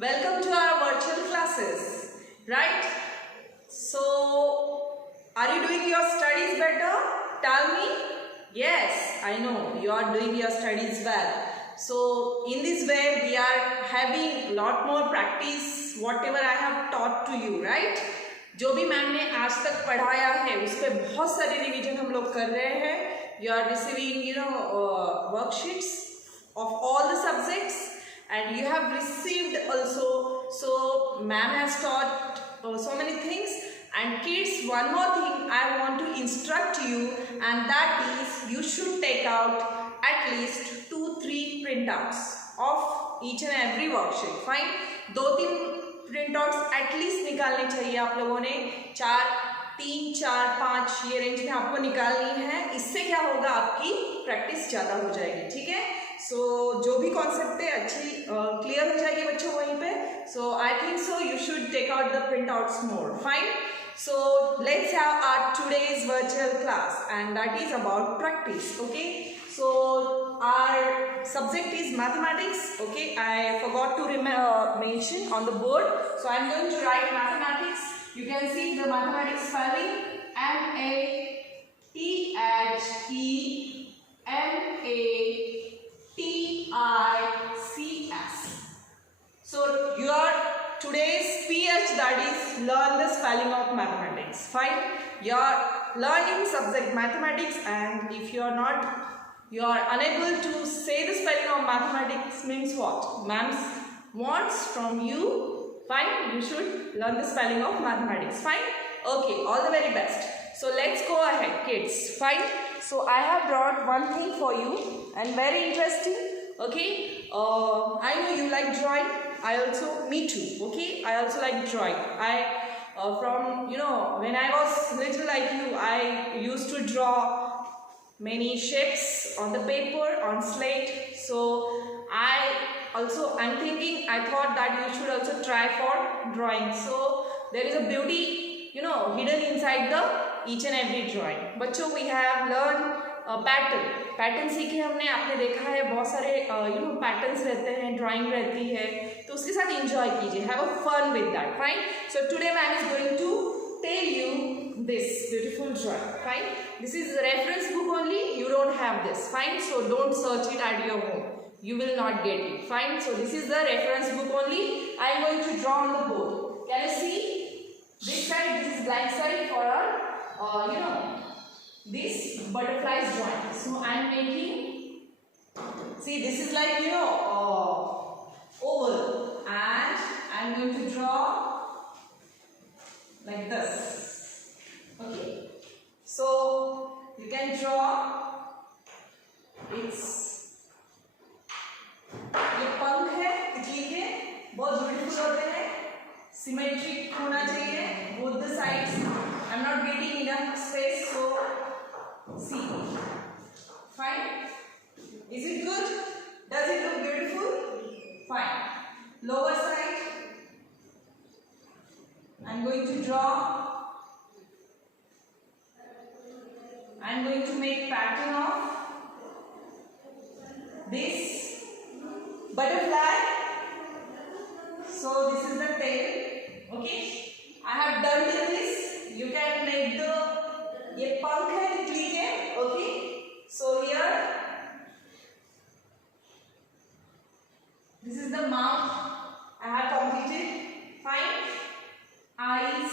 Welcome to our virtual classes, right? So, are you doing your studies better? Tell me. Yes, I know you are doing your studies well. So, in this way, we are having lot more practice, whatever I have taught to you, right? जो भी ma'am ने आज तक पढ़ाया है उस पर बहुत सारी रिवीजन हम लोग कर रहे हैं. You are receiving worksheets of all the subjects and you have received also. So ma'am has taught so many things. And kids, one more thing I want to instruct you, and that is you should take out at least 2-3 printouts of each and every worksheet. Fine. 2-3 printouts at least निकालने चाहिए आप लोगों ने. 3, 4, 5 ये range में आपको निकालनी है. इससे क्या होगा, आपकी प्रैक्टिस ज़्यादा हो जाएगी. ठीक है. सो जो भी कॉन्सेप्ट है अच्छी क्लियर हो जाएगी बच्चों वहीं पे. So I think so you should take out the printouts more. Fine. So let's have our today's virtual class, and that is about practice. Okay, so our subject is mathematics. Okay, I forgot to mention on the board, so I'm going to write mathematics. You can see the mathematics spelling: MATHMATICS. So your today's PH, that is learn the spelling of mathematics. Fine. You are learning subject mathematics, and if you are unable to say the spelling of mathematics, means what? Ma'am wants from you. Fine. You should learn the spelling of mathematics. Fine. Okay. All the very best. So let's go ahead, kids. Fine. So I have brought one thing for you, and very interesting. Okay. I know you like drawing. Me too. Okay, I also like drawing. From when I was little like you, I used to draw many shapes on the paper, on slate. So I'm thinking, I thought that you should also try for drawing. So there is a beauty hidden inside the each and every drawing. बच्चों, we have learned pattern सीखे हमने. आपने देखा है बहुत सारे patterns रहते हैं, ड्राइंग रहती है, तो उसके साथ एंजॉय कीजिए. Have a fun with that. Fine. So today ma'am is going to tell you this beautiful drawing. Fine. This is reference book only. You don't have this. Fine. So don't search it at your home. You will not get it. Fine. So this is the reference book only. I am going to draw on the board. Can you see? This side, this is blank side for our this butterflies drawing. So I am making, see, this is like oval, and I am going to draw like this. Okay, so you can draw it's ये पंख है तितली के, बहुत beautiful होते हैं. Symmetric होना चाहिए both the sides. I am not getting enough space, so see. Fine. Is it good? Does it look beautiful? Fine. Lower side. I am going to draw. I am going to make pattern of this butterfly. So this is the tail. Okay. I have done this. You can make the ये पंख है तितली के. Okay. So here this is the mouth. I have completed. Fine. Eyes.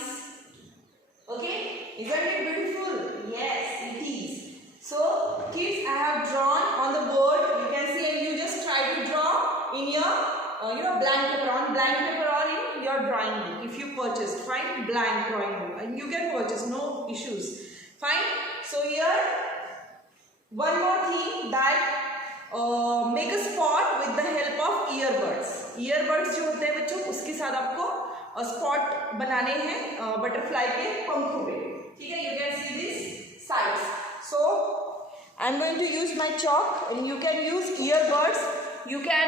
Okay. Isn't it beautiful? Yes, it is. So kids, I have drawn on the board. You can see, and you just try to draw in your blank paper, on blank paper or in your drawing book if you purchased. Fine. Blank drawing book, and you can purchase, no issues. Fine. So here one more thing, that make a spot with the help of earbuds. Earbuds जो होते हैं बच्चों, उसके साथ आपको spot बनाने हैं butterfly के पंखों पे. ठीक है. You can see this sides. So I am going to use my chalk, and you can use earbuds. You can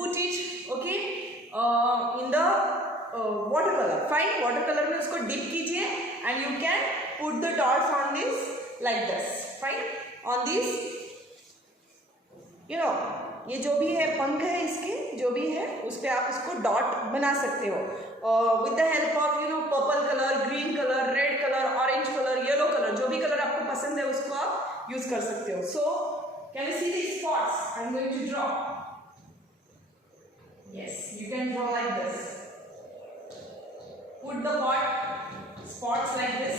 put it, okay, in the watercolor. Fine. Watercolor में उसको dip कीजिए, and you can put the dots on this like this. Fine. On this ये जो भी है पंख है इसके, जो भी है उस पर आप इसको डॉट बना सकते हो with the help of purple colour, green colour, red colour, orange colour, yellow colour, जो भी कलर आपको पसंद है उसको आप यूज कर सकते हो. So can you see the spots I am going to draw. Yes, you can draw like this. Put the spots like this.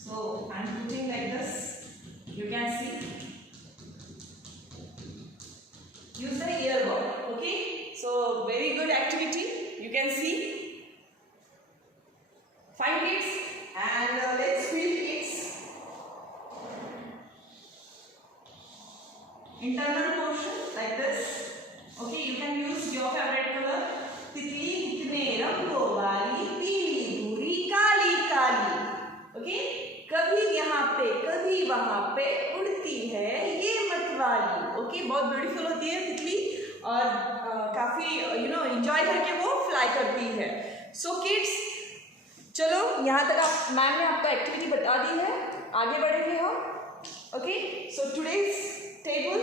So I am putting like this. You can see. Use the ear ball. Okay. So very good activity. You can see. Fine kids. And let's fill its internal portion like this. Okay, you can use your favorite color. तितली कितने रंगों वाली, पीली, भूरी, काली, काली. Okay, कभी यहाँ पे कभी वहाँ पे उड़ती है ये मतवाली. Okay, बहुत ब्यूटीफुल होती है तितली और काफी एंजॉय करके वो फ्लाई करती है. सो किड्स, चलो यहाँ तक आप मैम ने आपको एक्टिविटी बता दी है, आगे बढ़ेंगे हम. Okay, so today's table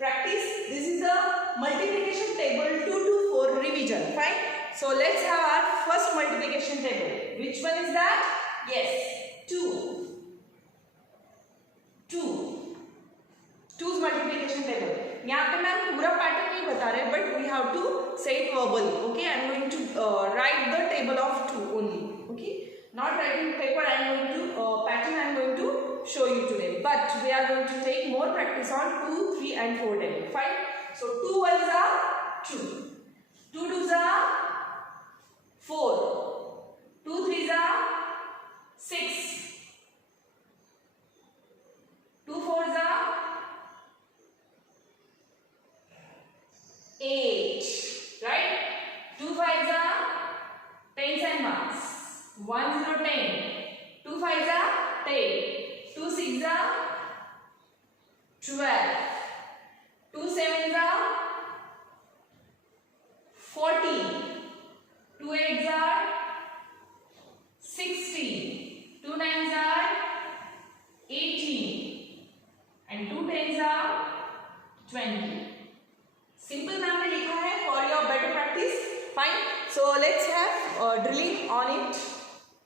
practice, this is the multiplication table 2 to 4 revision. Fine. So let's have our first multiplication table. Which one is that? Yes, 2. 2's multiplication table. यहाँ पे मैम पूरा पैटर्न नहीं बता रहे, but we have to say it verbally. Okay, I am going to write the table of 2 only. Okay, not writing paper. I am going to pattern. I am going to show you today, but we are going to take more practice on 2, 3 and 4 table. Fine. So 2 ones are 2, 2 twos are 4, 2 threes are 6, 2 fours are 8, right? 2 fives are tens and ones, 1 0 10, 2 fives are 10. 2 6s are 12, 2 7s are 14, 2 8s are 16, 2 9s are 18 and 2 10s are 20. Simple ma'am ने लिखा है for your better practice. Fine. So let's have drilling on it.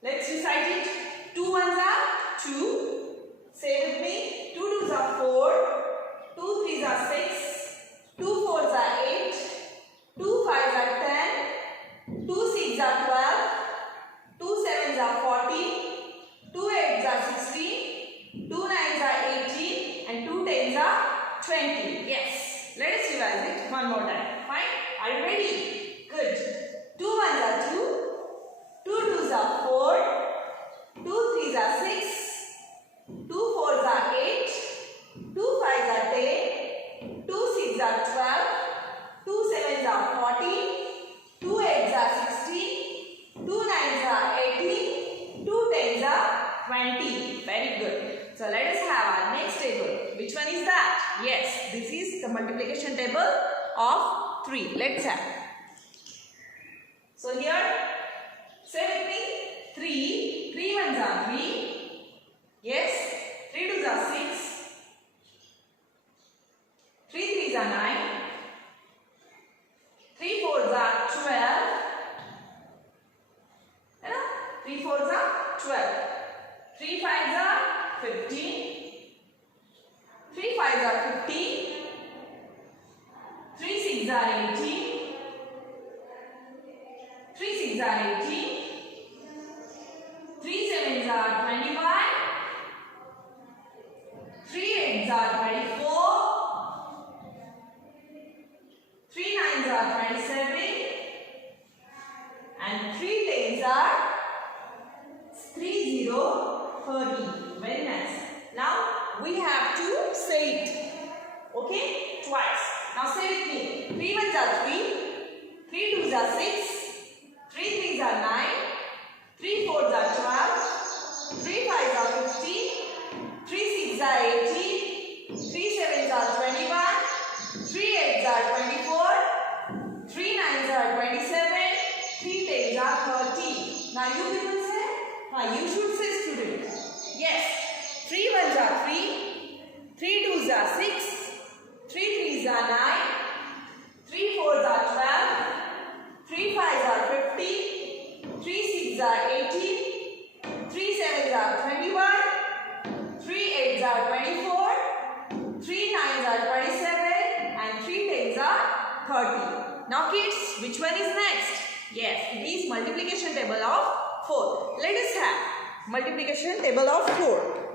Let's recite it. 2 ones are 2. Say with me. 2 twos are 4, 2 threes are 6, 2 fours are 8, 2 fives are 10, 2 sixes are 12, 2 sevens are 14, 2 eights are 16, 2 nines are 18 and 2 tens are 20. Yes. Let us revise it one more time. Fine. Are you ready? Good. 2 ones are 2, 2 twos are 4, 2 threes are 6, 2 fours are 8, 2 fives are 10, 2 sixes are 12, 2 sevens are 14, 2 eights are 16, 2 nines are 18, 2 tens are 20. Very good. So let us have our next table. Which one is that? Yes, this is the multiplication table of 3. Let's have. So here, say with me, 3. 3 ones are 3. Yes, 3 twos are 6, 3 threes are 9, 3 fours are 12, 3 fours are 12, 3 fives are 15, 3 fives are 15, 3 sixes are 18, 3 sixes are 18, 3 sevens are 25, 3 eights are 24, 3 nines are 27 and 3 tens are 30, 30. Very nice. Now we have to say it. Okay? Twice. Now say with me. 3 ones are 3, 3 twos are 6, 3 threes are 9, 3 fours are 12, 3 fives are 15, 3 sixes are 18, 3 sevens are 21, 3 eights are 24, 3 nines are 27, 3 tens are 30. Now you people say, you should say student. Yes, 3 ones are 3, 3 2s are 6, 3 3s are 9, 3 4s are 12, 3 5s are 15, 3 6s are 18, 3 7s are 21, 3 8s are 24, 3 9s are 27, and 3 10s are 30. Now kids, which one is next? Yes, it is multiplication table of 4. Let us have multiplication table of 4.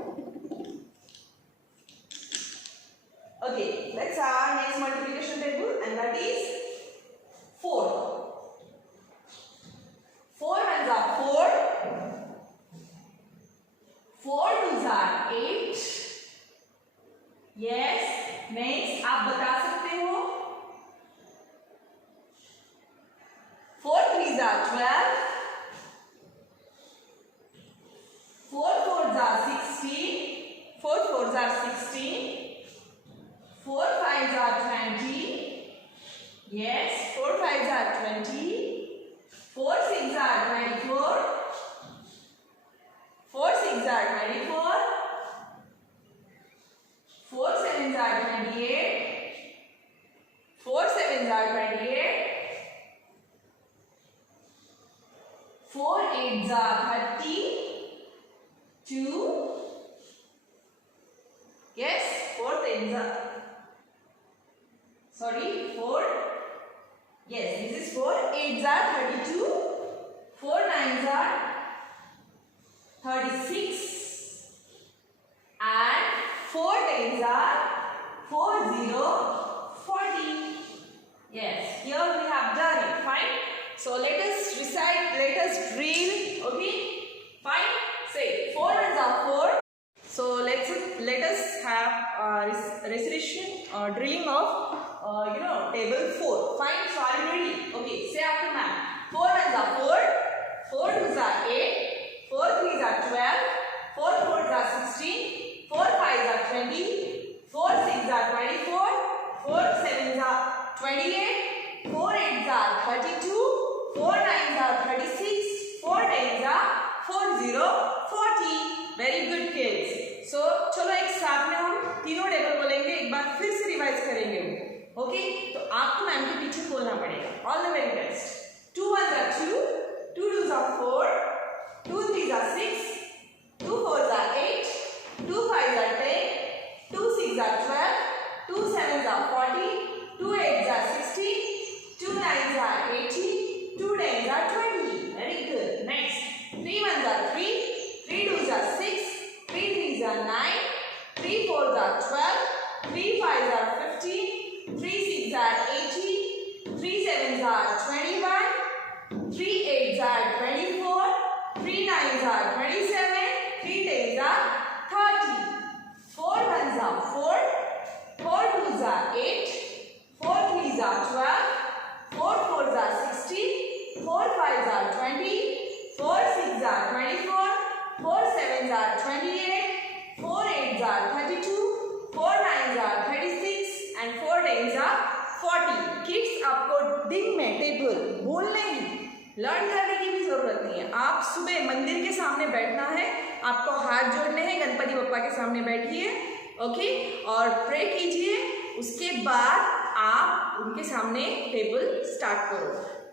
Okay, let's have our next multiplication table, and that is 4. 4 ones are 4, 4 twos are 8. Yes, next आप बता सकते हो 4 3s are 12, 4 4s are 16, 4 4s are 16, 4 5s are 20. Yes, 4 5s are 20, 4 6s are 24, 4 6s are 24, 4 7s are 28, 4 7s are 28, 4 8s are 32. Yes, 4 10s are 4. Yes, this is 4 8s are 32, 4 9s are 36, and 4 10s are 40. Yes, here we have done it. Fine. So let us recite, let us drill. Okay, fine. Say 4 ones are 4. So let us have recitation drilling of table 4. Fine. So are you ready? Okay. Say after me. 4 ones are 4. 4 twos are 8. 4 3s are 12. 4 4s are 16. 4 5s are 20. 4 6s are 24. 4 7s are 28. 4 8s are 32. 4 9s are 36. 4 10s are 40. Very good kids. So चलो एक साथ में हम तीनों table बोलेंगे, एक बार फिर से रिवाइज करेंगे. ओके, तो आपको मैम के पीछे बोलना पड़ेगा. All the very best. 2 1s are 2, 2 2s are 4, 2 3s are 6, 2 4s are 8, 2 5s are 10, 2 6s are 12, 2 7s are 40, 2 8s are 60, 2 9s are 80, 2 10s are 20. Very good. Next, 3 1s are 3, 3 2s are 6, 3 3s are 9, 3 4s are 12, 3 5s are 15, 3 6s are 18, 3 7s are 21, 3 8s are 24, 3 9s are 27, 3 10s are 30. 4 1s are 4, 4 2s are 8, 4 3s are 12, 4 4s are 16, 4 5s are 20, 4 6s are 24, 4 7s are 28, 4 8s are 32, 4 9s are 36, and 4 10s are 40. Kids, आपको दिन में table बोलने ही learn करने की भी जरूरत नहीं है. आप सुबह मंदिर के सामने बैठना है, आपको हाथ जोड़ने हैं, गणपति बप्पा के सामने बैठिए. ओके, और प्रे कीजिए. उसके बाद आप उनके सामने टेबल स्टार्ट करो.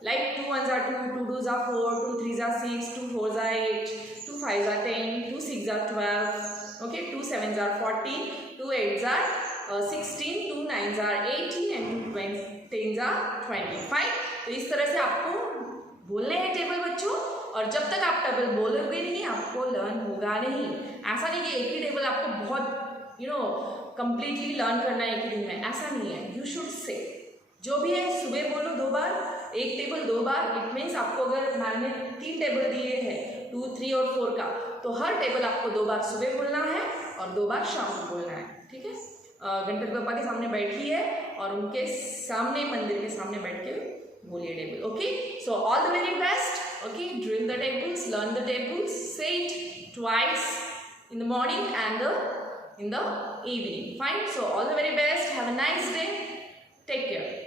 Like 2 1s are 2, 2 2s are 4, 2 3s are 6, 2 4s are 8, 2 5s are 10, 2 6s are 12, okay, 2 7s are 40, 2 8s are 16, 2 9s are 18, and 2 10s are 20. Fine. तो इस तरह से आपको बोलने हैं टेबल बच्चों, और जब तक आप टेबल बोलोगे नहीं आपको लर्न होगा नहीं. ऐसा नहीं कि एक ही टेबल आपको बहुत कंप्लीटली लर्न करना है एक ही दिन में, ऐसा नहीं है. यू शुड से जो भी है सुबह बोलो 2 बार, एक टेबल 2 बार. इट मीन्स आपको अगर मैम ने 3 टेबल दिए हैं 2 3 और 4 का, तो हर टेबल आपको 2 बार सुबह बोलना है और 2 बार शाम को बोलना है. ठीक है, गणपति बप्पा के सामने बैठिए और उनके सामने मंदिर के सामने बैठ के बोलिए table. Okay, so all the very best. Okay, drill the tables, learn the tables, say it twice in the morning and in the evening. Fine. So all the very best. Have a nice day. Take care.